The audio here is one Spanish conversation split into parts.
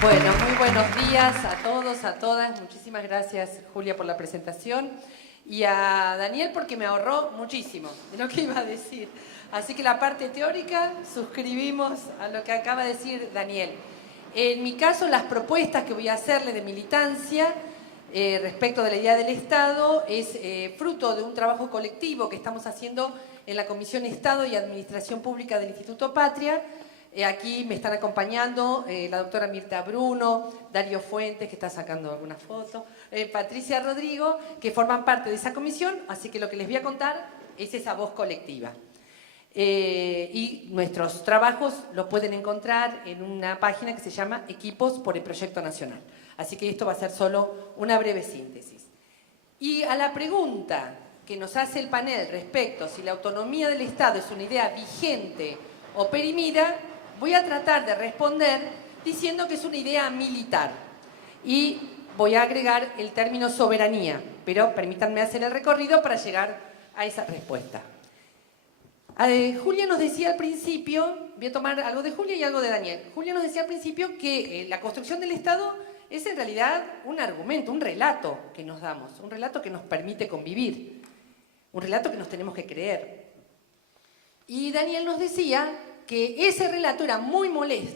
Bueno, muy buenos días a todos, a todas. Muchísimas gracias, Julia, por la presentación. Y a Daniel porque me ahorró muchísimo de lo que iba a decir. Así que la parte teórica suscribimos a lo que acaba de decir Daniel. En mi caso, las propuestas que voy a hacerle de militancia respecto de la idea del Estado es fruto de un trabajo colectivo que estamos haciendo en la Comisión Estado y Administración Pública del Instituto Patria. Aquí me están acompañando la doctora Mirta Bruno, Darío Fuentes, que está sacando alguna foto, Patricia Rodrigo, que forman parte de esa comisión, así que lo que les voy a contar es esa voz colectiva. Y nuestros trabajos los pueden encontrar en una página que se llama Equipos por el Proyecto Nacional. Así que esto va a ser solo una breve síntesis. Y a la pregunta que nos hace el panel respecto a si la autonomía del Estado es una idea vigente o perimida, voy a tratar de responder diciendo que es una idea militar. Y voy a agregar el término soberanía, pero permítanme hacer el recorrido para llegar a esa respuesta. Julia nos decía al principio, voy a tomar algo de Julia y algo de Daniel. Julia nos decía al principio que la construcción del Estado es en realidad un argumento, un relato que nos damos, un relato que nos permite convivir, un relato que nos tenemos que creer. Y Daniel nos decía que ese relato era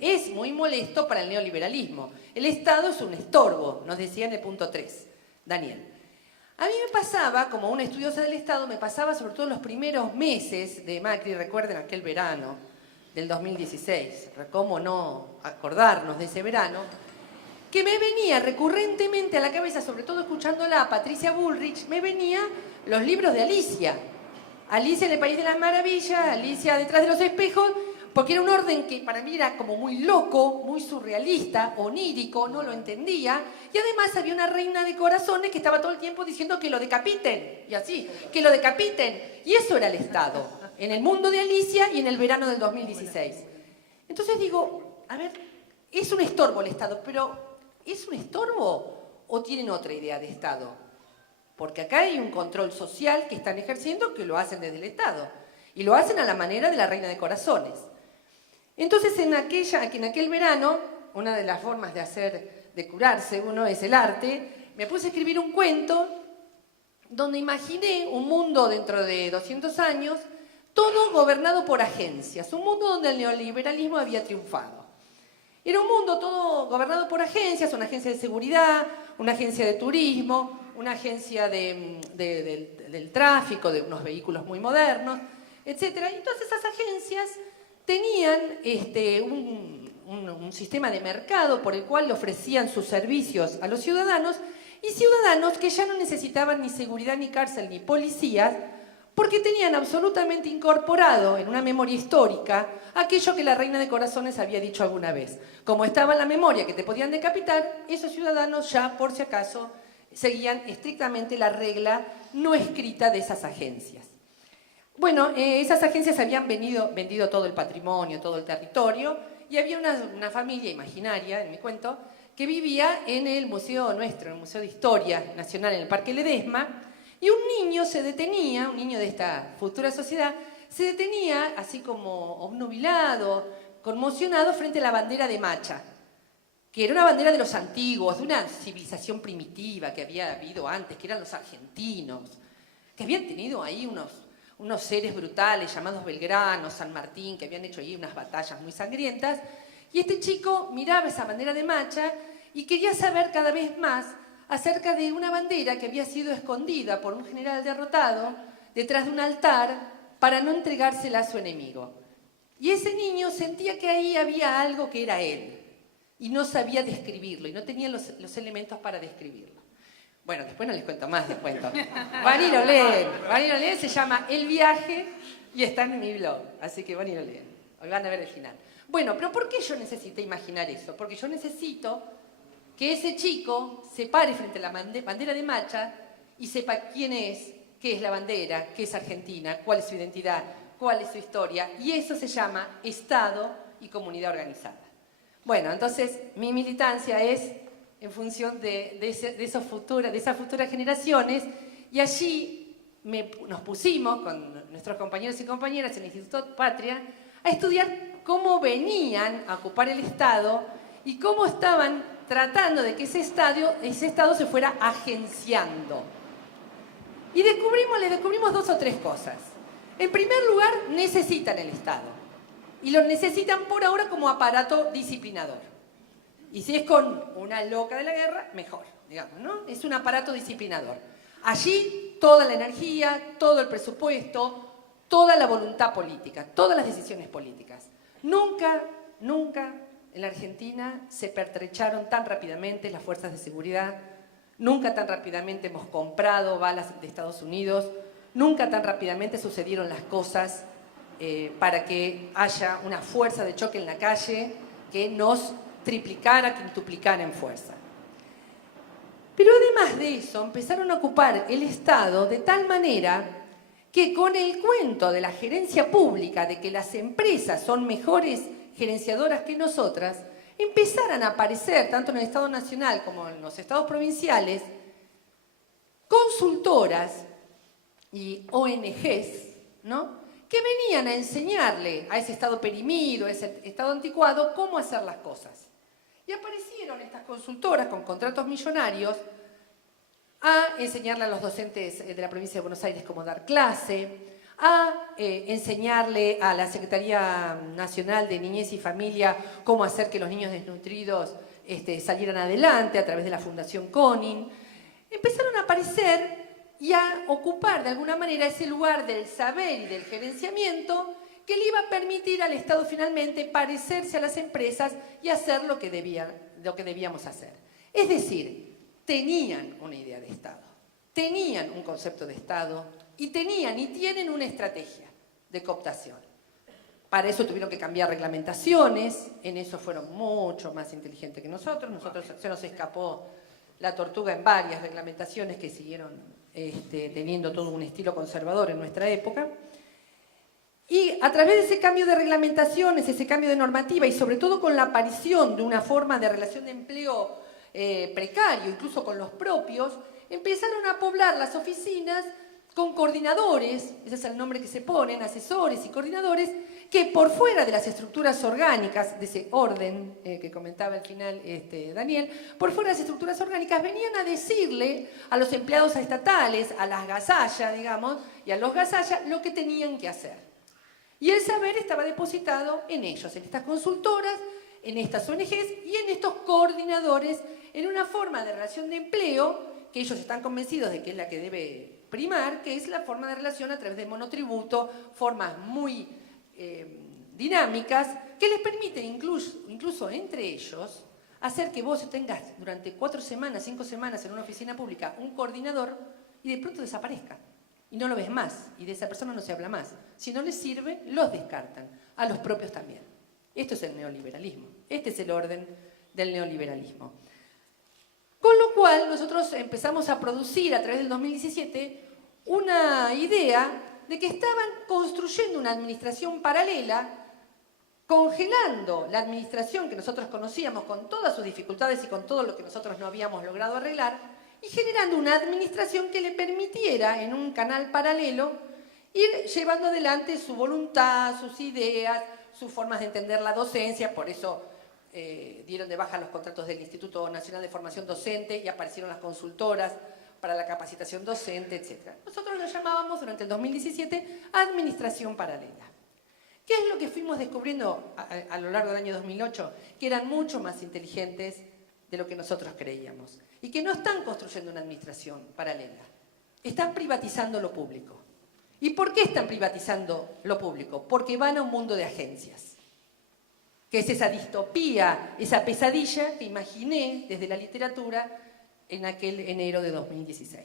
es muy molesto para el neoliberalismo. El Estado es un estorbo, nos decía en el punto 3, Daniel. A mí me pasaba, como una estudiosa del Estado, me pasaba sobre todo en los primeros meses de Macri, recuerden aquel verano del 2016, cómo no acordarnos de ese verano, que me venía recurrentemente a la cabeza, sobre todo escuchándola a Patricia Bullrich, me venían los libros de Alicia. Alicia en el País de las Maravillas, Alicia detrás de los espejos, porque era un orden que para mí era como muy loco, muy surrealista, onírico, no lo entendía, y además había una reina de corazones que estaba todo el tiempo diciendo que lo decapiten, y así, que lo decapiten, y eso era el Estado, en el mundo de Alicia y en el verano del 2016. Entonces digo, a ver, es un estorbo el Estado, pero ¿es un estorbo o tienen otra idea de Estado? Porque acá hay un control social que están ejerciendo que lo hacen desde el Estado, y lo hacen a la manera de la reina de corazones. Entonces, en aquel verano, una de las formas de curarse uno es el arte, me puse a escribir un cuento donde imaginé un mundo dentro de 200 años, todo gobernado por agencias, un mundo donde el neoliberalismo había triunfado. Era un mundo todo gobernado por agencias, una agencia de seguridad, una agencia de turismo, una agencia del tráfico, de unos vehículos muy modernos, etc. Y todas esas agencias tenían un sistema de mercado por el cual le ofrecían sus servicios a los ciudadanos, y ciudadanos que ya no necesitaban ni seguridad, ni cárcel, ni policías, porque tenían absolutamente incorporado en una memoria histórica aquello que la reina de corazones había dicho alguna vez. Como estaba en la memoria que te podían decapitar, esos ciudadanos ya, por si acaso, seguían estrictamente la regla no escrita de esas agencias. Bueno, esas agencias habían vendido todo el patrimonio, todo el territorio, y había una familia imaginaria, en mi cuento, que vivía en el museo nuestro, en el Museo de Historia Nacional, en el Parque Ledesma, y un niño se detenía, un niño de esta futura sociedad, se detenía así como obnubilado, conmocionado frente a la bandera de Macha, que era una bandera de los antiguos, de una civilización primitiva que había habido antes, que eran los argentinos, que habían tenido ahí unos seres brutales llamados Belgrano, San Martín, que habían hecho ahí unas batallas muy sangrientas, y este chico miraba esa bandera de Macha y quería saber cada vez más acerca de una bandera que había sido escondida por un general derrotado detrás de un altar para no entregársela a su enemigo. Y ese niño sentía que ahí había algo que era él, y no sabía describirlo, y no tenía los elementos para describirlo. Bueno, después no les cuento más, les cuento. Van y lo leen, se llama El Viaje y está en mi blog, así que van y lo leen. Hoy van a ver el final. Bueno, pero ¿por qué yo necesité imaginar eso? Porque yo necesito que ese chico se pare frente a la bandera de Macha y sepa quién es, qué es la bandera, qué es Argentina, cuál es su identidad, cuál es su historia, y eso se llama Estado y comunidad organizada. Bueno, entonces mi militancia es en función de esas futuras generaciones, y allí nos pusimos con nuestros compañeros y compañeras en el Instituto Patria a estudiar cómo venían a ocupar el Estado y cómo estaban tratando de que ese Estado se fuera agenciando. Y les descubrimos 2 o 3 cosas. En primer lugar, necesitan el Estado. Y lo necesitan por ahora como aparato disciplinador. Y si es con una loca de la guerra, mejor, digamos, ¿no? Es un aparato disciplinador. Allí toda la energía, todo el presupuesto, toda la voluntad política, todas las decisiones políticas. Nunca en la Argentina se pertrecharon tan rápidamente las fuerzas de seguridad, nunca tan rápidamente hemos comprado balas de Estados Unidos, nunca tan rápidamente sucedieron las cosas para que haya una fuerza de choque en la calle que nos triplicara, quintuplicara en fuerza. Pero además de eso, empezaron a ocupar el Estado de tal manera que con el cuento de la gerencia pública, de que las empresas son mejores gerenciadoras que nosotras, empezaran a aparecer, tanto en el Estado Nacional como en los estados provinciales, consultoras y ONGs, ¿no?, que venían a enseñarle a ese Estado perimido, a ese Estado anticuado, cómo hacer las cosas. Y aparecieron estas consultoras con contratos millonarios a enseñarle a los docentes de la provincia de Buenos Aires cómo dar clase, a enseñarle a la Secretaría Nacional de Niñez y Familia cómo hacer que los niños desnutridos salieran adelante a través de la Fundación Conin. Empezaron a aparecer y a ocupar de alguna manera ese lugar del saber y del gerenciamiento que le iba a permitir al Estado finalmente parecerse a las empresas y hacer lo que debíamos hacer. Es decir, tenían una idea de Estado, tenían un concepto de Estado y tenían y tienen una estrategia de cooptación. Para eso tuvieron que cambiar reglamentaciones, en eso fueron mucho más inteligentes que nosotros se nos escapó la tortuga en varias reglamentaciones que siguieron teniendo todo un estilo conservador en nuestra época. Y a través de ese cambio de reglamentaciones, ese cambio de normativa y sobre todo con la aparición de una forma de relación de empleo precario, incluso con los propios, empezaron a poblar las oficinas con coordinadores, ese es el nombre que se ponen, asesores y coordinadores, que por fuera de las estructuras orgánicas, de ese orden que comentaba al final Daniel, por fuera de las estructuras orgánicas venían a decirle a los empleados estatales, a las gasallas, digamos, y a los gasallas lo que tenían que hacer. Y el saber estaba depositado en ellos, en estas consultoras, en estas ONGs y en estos coordinadores, en una forma de relación de empleo que ellos están convencidos de que es la que debe primar, que es la forma de relación a través del monotributo, formas muy dinámicas que les permiten incluso entre ellos hacer que vos tengas durante 4 semanas, 5 semanas en una oficina pública un coordinador y de pronto desaparezca y no lo ves más y de esa persona no se habla más. Si no les sirve, los descartan, a los propios también. Esto es el neoliberalismo, este es el orden del neoliberalismo. Con lo cual nosotros empezamos a producir a través del 2017 una idea de que estaban construyendo una administración paralela, congelando la administración que nosotros conocíamos con todas sus dificultades y con todo lo que nosotros no habíamos logrado arreglar, y generando una administración que le permitiera, en un canal paralelo, ir llevando adelante su voluntad, sus ideas, sus formas de entender la docencia. Por eso dieron de baja los contratos del Instituto Nacional de Formación Docente y aparecieron las consultoras para la capacitación docente, etc. Nosotros lo llamábamos durante el 2017 administración paralela. ¿Qué es lo que fuimos descubriendo a lo largo del año 2008? Que eran mucho más inteligentes de lo que nosotros creíamos y que no están construyendo una administración paralela, están privatizando lo público. ¿Y por qué están privatizando lo público? Porque van a un mundo de agencias, que es esa distopía, esa pesadilla que imaginé desde la literatura en aquel enero de 2016.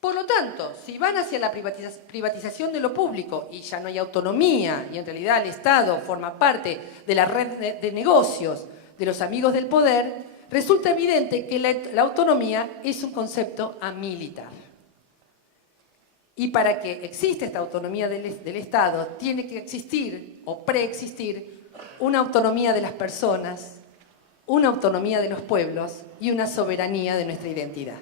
Por lo tanto, si van hacia la privatización de lo público y ya no hay autonomía y en realidad el Estado forma parte de la red de negocios de los amigos del poder, resulta evidente que la autonomía es un concepto amilitar. Y para que exista esta autonomía del Estado, tiene que existir o preexistir una autonomía de las personas, una autonomía de los pueblos y una soberanía de nuestra identidad.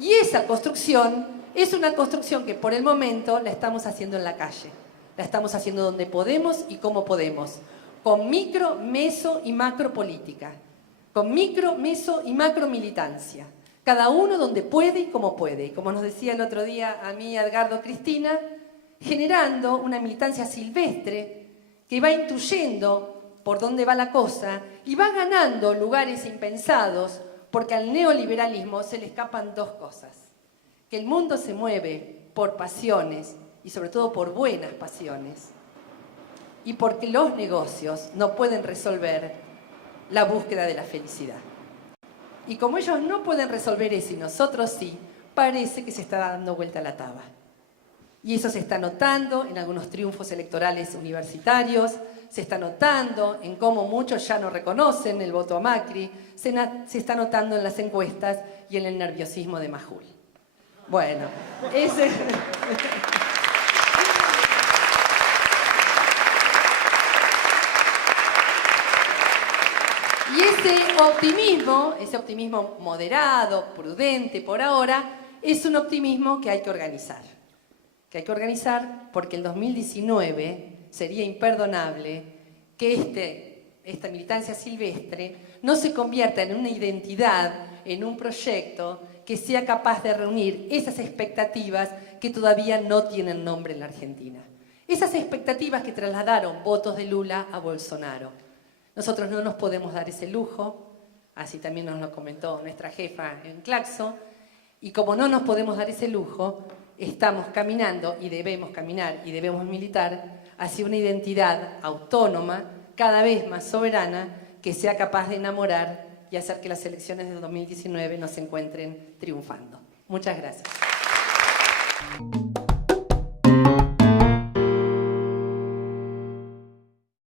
Y esa construcción es una construcción que por el momento la estamos haciendo en la calle, la estamos haciendo donde podemos y cómo podemos, con micro, meso y macro política, con micro, meso y macro militancia, cada uno donde puede y como puede. Y como nos decía el otro día a mí Edgardo Cristina, generando una militancia silvestre que va intuyendo por dónde va la cosa y va ganando lugares impensados, porque al neoliberalismo se le escapan dos cosas: que el mundo se mueve por pasiones y sobre todo por buenas pasiones, y porque los negocios no pueden resolver la búsqueda de la felicidad. Y como ellos no pueden resolver eso y nosotros sí, parece que se está dando vuelta la taba. Y eso se está notando en algunos triunfos electorales universitarios, se está notando en cómo muchos ya no reconocen el voto a Macri, se está notando en las encuestas y en el nerviosismo de Majul. Bueno, ese... Y ese optimismo moderado, prudente por ahora, es un optimismo que hay que organizar. Que hay que organizar porque el 2019 sería imperdonable que esta militancia silvestre no se convierta en una identidad, en un proyecto que sea capaz de reunir esas expectativas que todavía no tienen nombre en la Argentina. Esas expectativas que trasladaron votos de Lula a Bolsonaro. Nosotros no nos podemos dar ese lujo, así también nos lo comentó nuestra jefa en Claxo, y como no nos podemos dar ese lujo, estamos caminando y debemos caminar y debemos militar hacia una identidad autónoma, cada vez más soberana, que sea capaz de enamorar y hacer que las elecciones de 2019 nos encuentren triunfando. Muchas gracias.